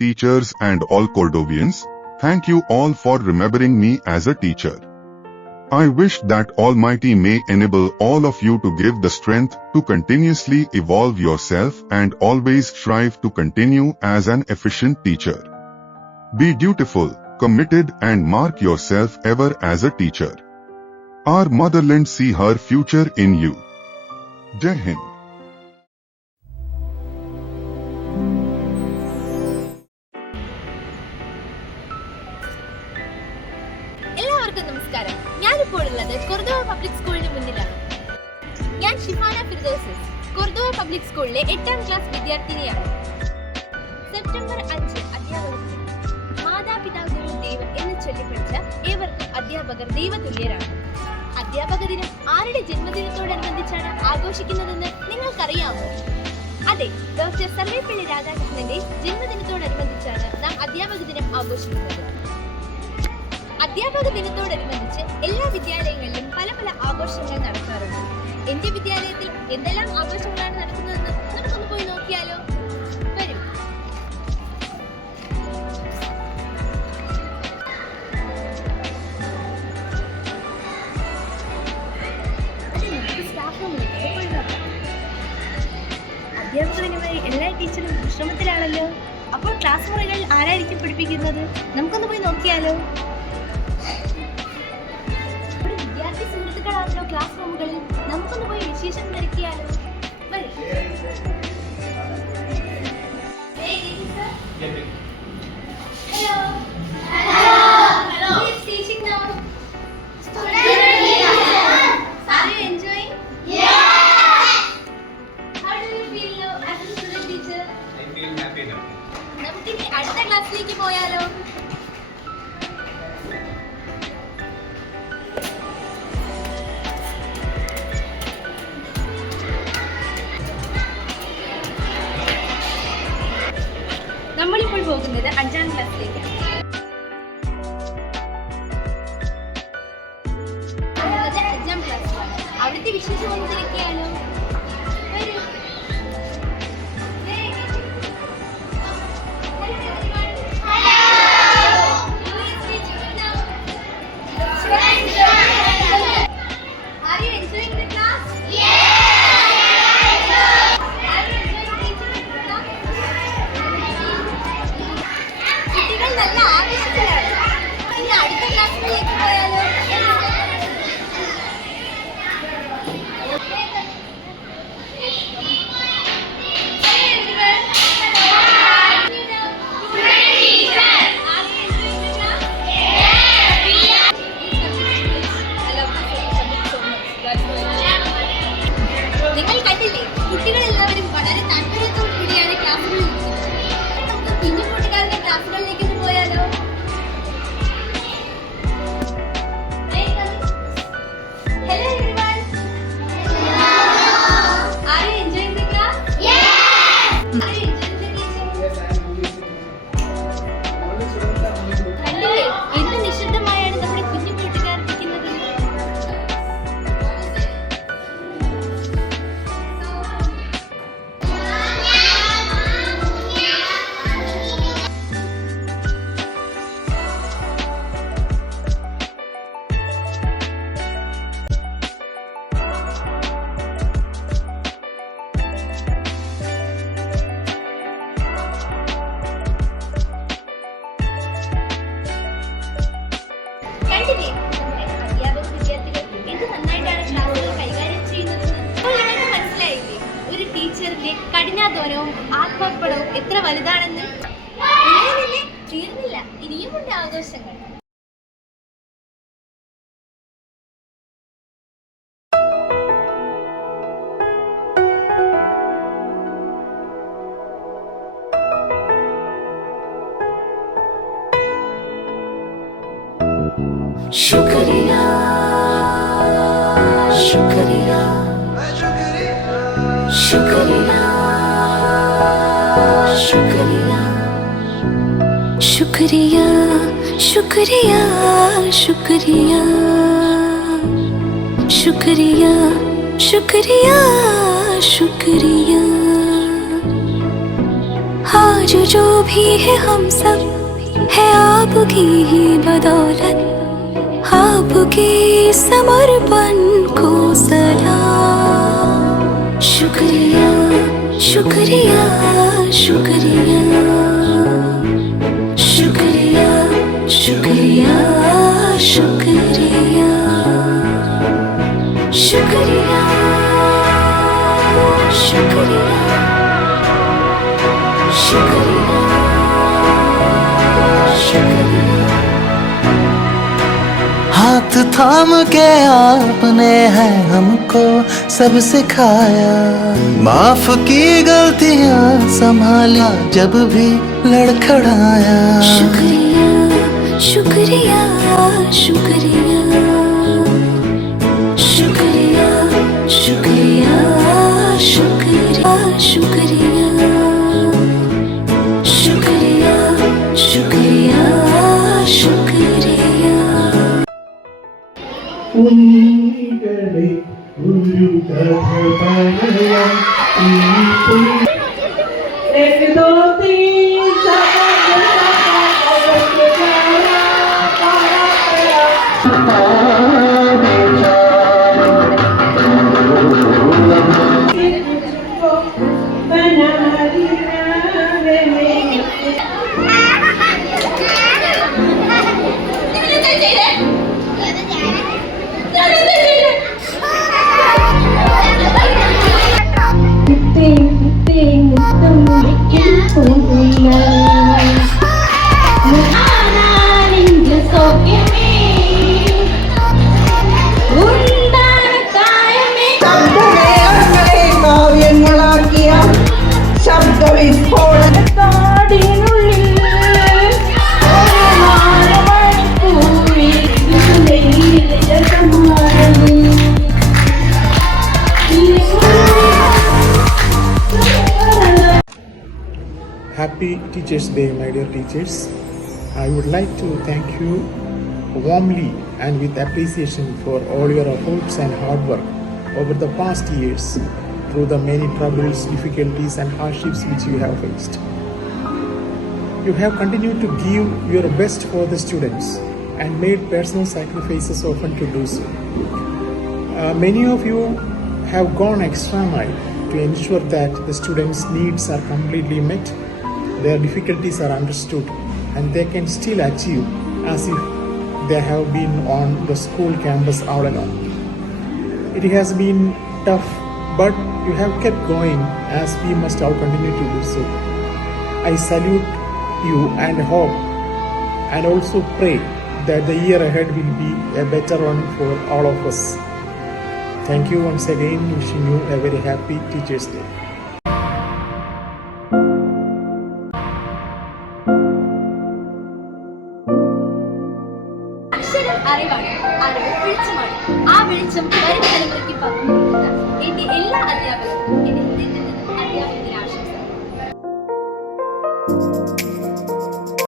teachers and all Cordovians, thank you all for remembering me as a teacher. I wish that Almighty may enable all of you to give the strength to continuously evolve yourself and always strive to continue as an efficient teacher. Be dutiful, committed and mark yourself ever as a teacher. Our motherland see her future in you. Jai Hind. എല്ലാവർക്കും നമസ്കാരം. ഞാനിപ്പോൾ ഉള്ളത് Cordoba public സ്കൂളിന് മുന്നിലാണ്. ഞാൻ Shifana ഫിർദൗസിസ്, Cordoba public സ്കൂളിലെ 8ാം class വിദ്യാർത്ഥിനിയാണ്. September 5 അധ്യാപക ദിനം. മാതാപിതാക്കളും ദൈവം എന്ന് ചൊല്ലിപ്പഠിച്ച ഏവർക്കും അധ്യാപകർ ദൈവതുല്യരാണ്. അധ്യാപക ദിനം ആരുടെ ജന്മദിനത്തോടനുബന്ധിച്ചാണ് ആഘോഷിക്കുന്നതെന്ന് നിങ്ങൾക്കറിയാമോ? അതെ, ഡോക്ടർ സർവേപ്പള്ളി രാധാകൃഷ്ണന്റെ ജന്മദിനത്തോടനുബന്ധിച്ചാണ് നാം അധ്യാപക ദിനം ആഘോഷിക്കുന്നത്. അധ്യാപക ദിനത്തോടനുബന്ധിച്ച് എല്ലാ വിദ്യാലയങ്ങളിലും പല പല ആഘോഷങ്ങൾ നടക്കാറുണ്ട്. എന്റെ വിദ്യാലയത്തിൽ എന്തെല്ലാം ആഘോഷങ്ങളാണ് നടക്കുന്നതെന്ന് നമുക്കൊന്ന് പോയി നോക്കിയാലോ? വരൂ. അധ്യാപക ദിനമായി എല്ലാ ടീച്ചറും വിശ്രമത്തിലാണല്ലോ. അപ്പോൾ ക്ലാസ് മുറികളിൽ ആരായിരിക്കും പഠിപ്പിക്കുന്നത്? നമുക്കൊന്ന് പോയി നോക്കിയാലോ? വിദ്യാർത്ഥി സുഹൃത്തുക്കളാണല്ലോ ക്ലാസ് റൂമുകളിൽ. നമുക്കൊന്ന് പോയി വിശേഷം തിരക്കിയാലോ? നമുക്കിനി അടുത്ത ക്ലാസ്സിലേക്ക് പോയാലോ? നമ്മളിപ്പോൾ പോകുന്നത് 5ാം ക്ലാസ്സിലേക്കാണ്. അവിടുത്തെ വിശേഷം ഒന്ന് തിരക്കിയാലോ? നിങ്ങൾ കണ്ടില്ലേ, കുട്ടികളെല്ലാവരും വളരെ താല്പര്യത്തോടു കൂടിയാണ് ക്ലാസ്സുകളിൽ ഇരിക്കുന്നത്. നമുക്ക് കുഞ്ഞു കൂട്ടുകാരുടെ ക്ലാസ്സുകളിലേക്ക് ഒന്ന് പോയാലോ? Hello everyone. Are you enjoying the class? Yes. Are you enjoying the teaching? Yes, I am enjoying the class. കണ്ടില്ലേ, എന്ത് നിശബ്ദമായാണ് നമ്മുടെ കുഞ്ഞു കൂട്ടുകാർ ഇരിക്കുന്നത്. കണ്ടില്ലേ, അധ്യാപക വിദ്യാർത്ഥികൾ എന്ത് നന്നായിട്ടാണ് ക്ലാസ്സുകൾ കൈകാര്യം ചെയ്യുന്നതെന്ന്. അപ്പോൾ നിങ്ങൾക്ക് മനസ്സിലായില്ലേ ഒരു ടീച്ചറിന്റെ കഠിനാധ്വാനവും ആത്മാർപ്പണവും എത്ര വലുതാണെന്ന്? തീർന്നില്ല, ഇനിയുമുണ്ട് ആഘോഷങ്ങൾ. शुक्रिया शुक्रिया शुक्रिया शुक्रिया शुक्रिया शुक्रिया शुक्रिया शुक्रिया शुक्रिया शुक्रिया आज आज जो भी है हम सब है आपकी ही बदौलत, आपके समर्पण को सलाम। शुक्रिया शुक्रिया शुक्रिया शुक्रिया शुक्रिया शुक्रिया शुक्रिया शुक्रिया शुक्रिया शुक्रिया। हाथ थाम के आपने है हमको सब सिखाया, माफ की गलतियां संभाला जब भी लड़खड़ाया। शुक्रिया शुक्रिया शुक्रिया शुक्रिया शुक्रिया शुक्रिया शुक्रिया शुक्रिया शुक्रिया शुक्रिया। ഉണ്ണികളെ ഒരു കഥ പറയാം ഈ एक दो तीन കാവ്യങ്ങളാക്കിയ ശബ്ദവിസ്ഫോടനക്കാടിനുള്ളിൽ Happy Teachers' Day, my dear teachers. I would like to thank you warmly and with appreciation for all your efforts and hard work over the past years through the many troubles, difficulties and hardships which you have faced. You have continued to give your best for the students and made personal sacrifices often to do so. Many of you have gone extra mile to ensure that the students' needs are completely met, their difficulties are understood, and they can still achieve as if they have been on the school campus all along. It has been tough, but you have kept going as we must all continue to do so. I salute you and hope and also pray that the year ahead will be a better one for all of us. Thank you once again, wishing you a very happy Teachers' Day. അക്ഷരം അറിവാണ്, അറിവ് വെളിച്ചമാണ്. ആ വെളിച്ചം വരും തലമുറയ്ക്ക് പകർന്നു കൊടുക്കുന്ന എന്റെ എല്ലാ അധ്യാപകർക്കും എന്റെ ഹൃദയത്തിൽ നിന്നും അധ്യാപകർ